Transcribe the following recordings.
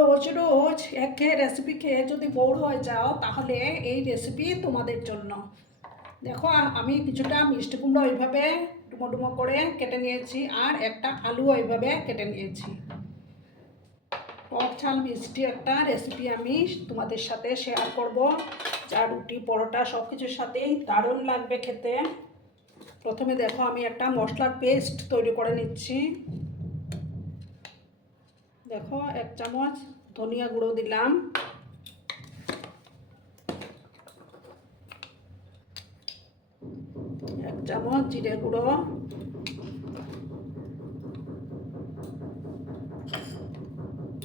রোজ রোজ একঘেয়ে রেসিপি খেয়ে যদি বোর হয়ে যাও, তাহলে এই রেসিপি তোমাদের জন্য। দেখো আমি কিছুটা মিষ্টি কুমড়ো ওইভাবে ডুমো ডুমো করে কেটে নিয়েছি, আর একটা আলু ওইভাবে কেটে নিয়েছি। টক ঝাল মিষ্টি একটা রেসিপি আমি তোমাদের সাথে শেয়ার করব। যা রুটি, পরোটা সব কিছুর সাথেই দারুণ লাগবে খেতে। প্রথমে দেখো, আমি একটা মশলার পেস্ট তৈরি করে নিচ্ছি। দেখো, এক চামচ ধনিয়া গুঁড়ো দিলাম। এক চামচ জিরে গুঁড়ো।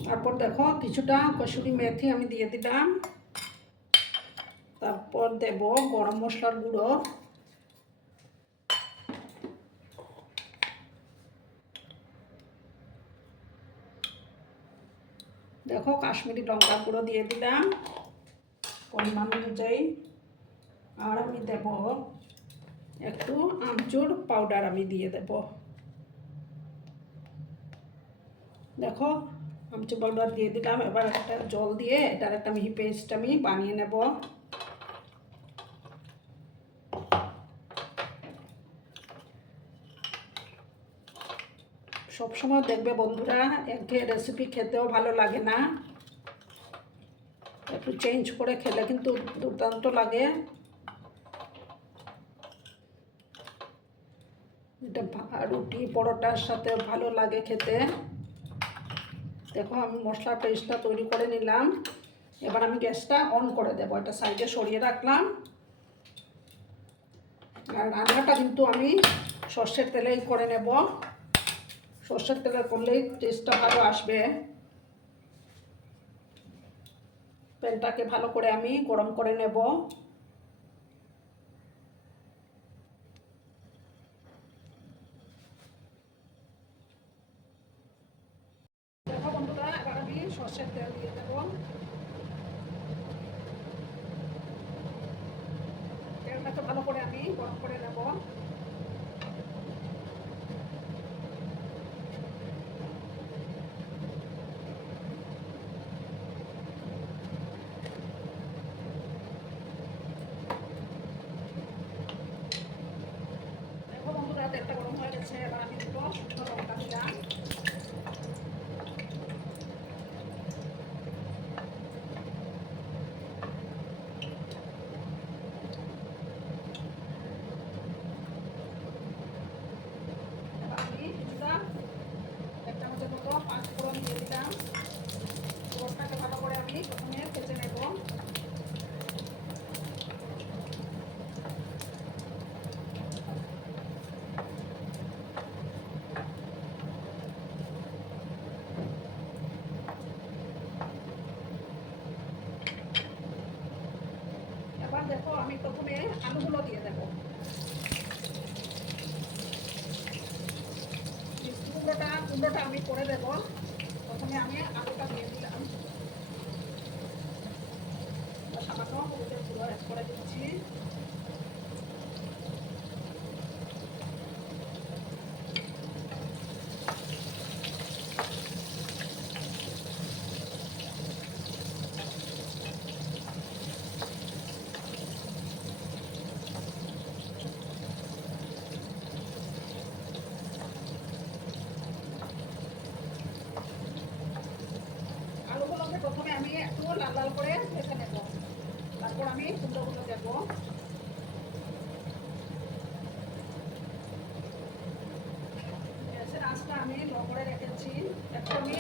তারপর দেখো, কিছুটা কসুরি মেথি আমি দিয়ে দিলাম। তারপর দেব গরম মশলার গুঁড়ো। দেখো কাশ্মীরি লঙ্কা গুঁড়ো দিয়ে দিলাম পরিমাণ অনুযায়ী। আর আমি দেব একটু আমচুর পাউডার আমি দিয়ে দেব। দেখো আমচুর পাউডার দিয়ে দিলাম, এবার একটা জল দিয়ে এটার একটা মিহি পেস্ট আমি বানিয়ে নেব। সবসময় দেখবে বন্ধুরা, একঘেয়ে রেসিপি খেতেও ভালো লাগে না। একটু চেঞ্জ করে খেলে কিন্তু দুর্দান্ত লাগে। এটা রুটি, পরোটার সাথে ভালো লাগে খেতে। দেখো আমি মশলা পেস্টটা তৈরি করে নিলাম। এবার আমি গ্যাসটা অন করে দেবো, এটা সাইডে সরিয়ে রাখলাম। আর রান্নাটা কিন্তু আমি সর্ষের তেলেই করে নেব। সর্ষের তেলে করলেই টেস্টটা ভালো আসবে। প্যানটাকে ভালো করে আমি গরম করে নেব। বন্ধুরা, এবার আমি সর্ষের তেল দিয়ে দেব। তেলটাকে ভালো করে আমি গরম করে নেব দেখো বন্ধুরা তেলটা গরম হয়ে গেছে এবার আমি দুটো শুকনো লঙ্কা দিলাম এবার আমি কিছুটা এক চামচের মতো পাঁচ ফোড়ন দিয়ে দিলাম ফোড়নটাকে করে প্রথমে ভেজে এবার দেখো আমি প্রথমে আলুগুলো দিয়ে দেবো। কুমড়োটা আমি করে দেবো। প্রথমে আমি আলুটা দিয়ে দিলাম সামান্য হলুদের গুঁড়ো অ্যাড করে দিচ্ছি আলুগুলোকে প্রথমে আমি একটু লাল লাল করে তারপর আমি সুন্দরগুলো দেবো আমি লো করে রেখেছি একটু আমি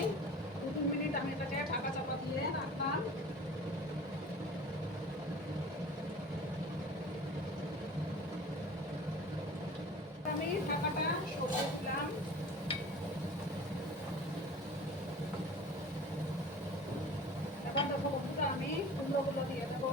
দু তিন মিনিট আমি এটাকে ঢাকা চাপা দিয়ে রাখলাম আমি ঢাকাটা সরিয়ে দিলাম এবার দেখো বন্ধুরা আমি কুমড়োগুলো দিয়ে দেবো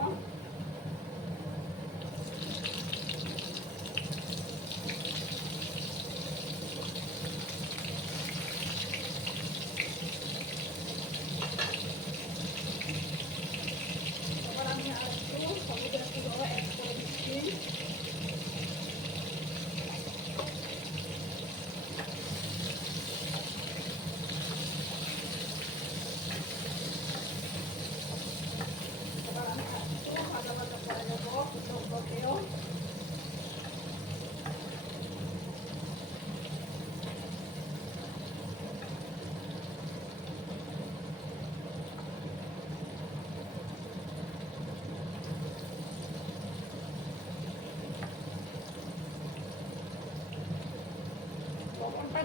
এবার আমি আর একটু হলুদের গুঁড়ো অ্যাড করে দিচ্ছি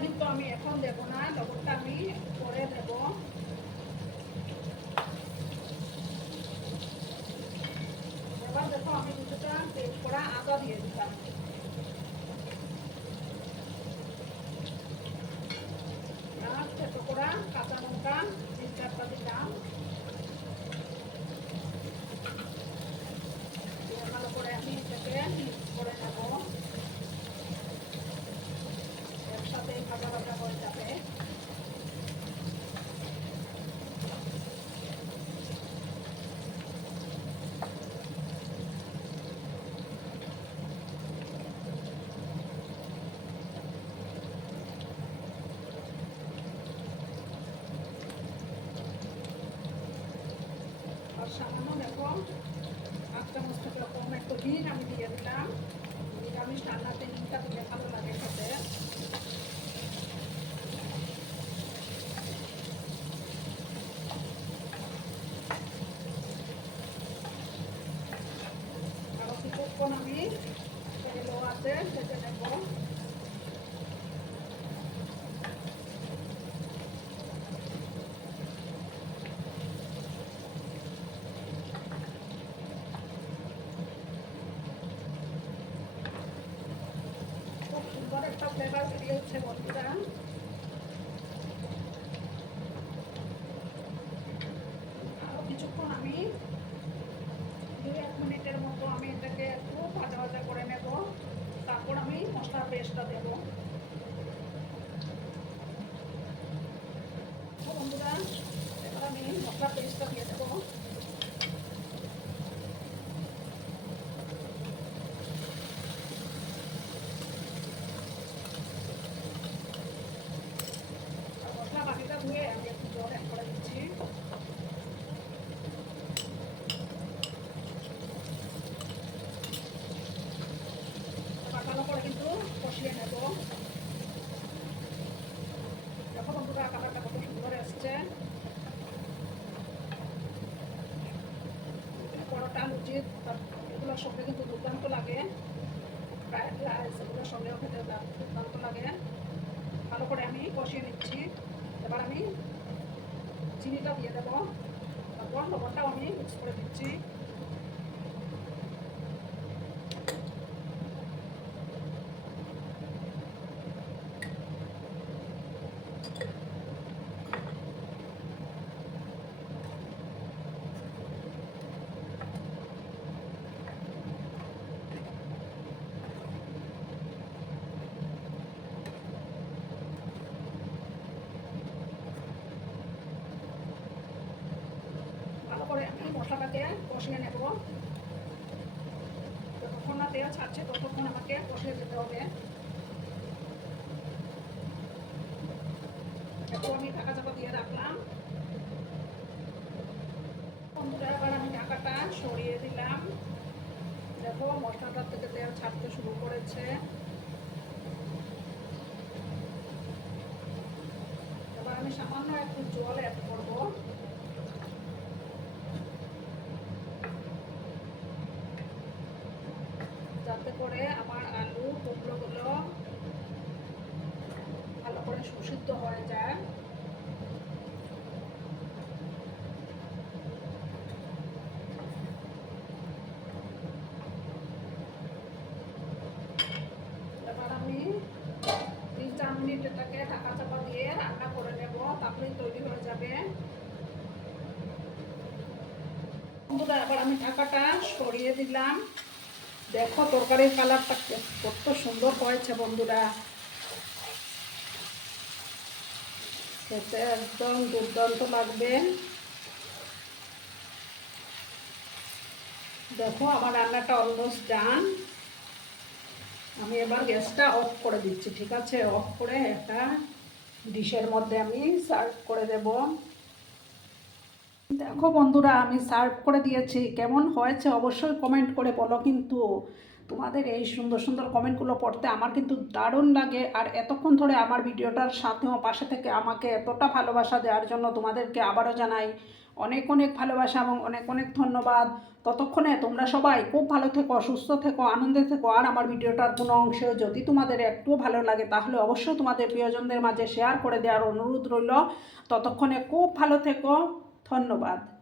কিন্তু আমি এখন দেবো না লবণটা আমি একটু পরে দেবো এবার দেখো আমি কিছুটা পেস্ট করা আদা দিয়ে দিলাম আর ছোটো করা কাঁচা লঙ্কা তিন চারটা দিলাম দিয়ে ভালো করে আমি এটাকে মিক্স করে নেব একসাথে ভাজা ভাজা হয়ে যাবে আর সামান্য দেখো এক চামচ থেকে কম একটু হিং আমি দিয়ে দিলাম নিরামিষ রান্নাতে হিংটা দিলে ভালো লাগে খেতে আরও কিছুক্ষণ আমি তেলও আছে ভেজে নেব খুব সুন্দর একটা ফ্লেভার বেরিয়েছে বন্ধুরা আরও কিছুক্ষণ আমি দু এক মিনিটের মতো আমি এটাকে ভাজা করে নেব। তারপর আমি পেস্টটা দেব। বন্ধুরা, এবার আমি মশলার পেস্টটা দিয়ে দেবো আর মশলা বাটিটা ধুয়ে আমি একটু জল অ্যাড করে দিচ্ছি এবার ভালো করে কিন্তু কষিয়ে নেব দেখো বন্ধুরা কালারটা কত সুন্দর এসছে পরোটা লুচি তার- এগুলোর সঙ্গে কিন্তু দুর্দান্ত লাগে ফ্রাইড রাইস এগুলোর খেতে লাগে ভালো করে আমি কষিয়ে নিচ্ছি এবার আমি চিনিটা দিয়ে দেবো তারপর লবণটাও আমি মিক্স করে দিচ্ছি ভালো করে আমি মশলাটাকে কষিয়ে নেব। যতক্ষণ না তেল ছাড়ছে, ততক্ষণ আমাকে কষিয়ে যেতে হবে। আমি ঢাকা চাপা দিয়ে রাখলাম। আমি ঢাকাটা সরিয়ে দিলাম। দেখো মশলাটার থেকে তেল ছাড়তে শুরু করেছে। এবার আমি সামান্য একটু জল অ্যাড করব যাতে করে আমার আলু টুকরোগুলো ভালো করে সুসিদ্ধ হয়ে যায় এবার আমি তিন চার মিনিট এটাকে ঢাকা চাপা দিয়ে রান্না করে নেব তারপরেই তৈরি হয়ে যাবে এবার আমি ঢাকাটা সরিয়ে দিলাম। দেখো তরকারির কালারটা কত সুন্দর হয়েছে বন্ধুরা। খেতে একদম দুর্দান্ত লাগবে। দেখো আমার রান্নাটা অলমোস্ট ডান আমি এবার গ্যাসটা অফ করে দিচ্ছি, ঠিক আছে? অফ করে একটা ডিশের মধ্যে আমি সার্ভ করে দেব। দেখো বন্ধুরা, আমি সার্ভ করে দিয়েছি। কেমন হয়েছে অবশ্যই কমেন্ট করে বলো কিন্তু তোমাদের এই সুন্দর সুন্দর কমেন্টগুলো পড়তে আমার কিন্তু দারুণ লাগে। আর এতক্ষণ ধরে আমার ভিডিওটার সাথেও পাশে থেকে আমাকে এতটা ভালোবাসা দেওয়ার জন্য তোমাদেরকে আবারও জানাই অনেক অনেক ভালোবাসা এবং অনেক অনেক ধন্যবাদ। ততক্ষণে তোমরা সবাই খুব ভালো থেকো, সুস্থ থেকো, আনন্দে থেকো। আর আমার ভিডিওটার কোনো অংশ যদি তোমাদের একটু ভালো লাগে তাহলে অবশ্যই তোমাদের প্রিয়জনদের মাঝে শেয়ার করে দেওয়ার অনুরোধ রইল। ততক্ষণে খুব ভালো থেকো। ধন্যবাদ।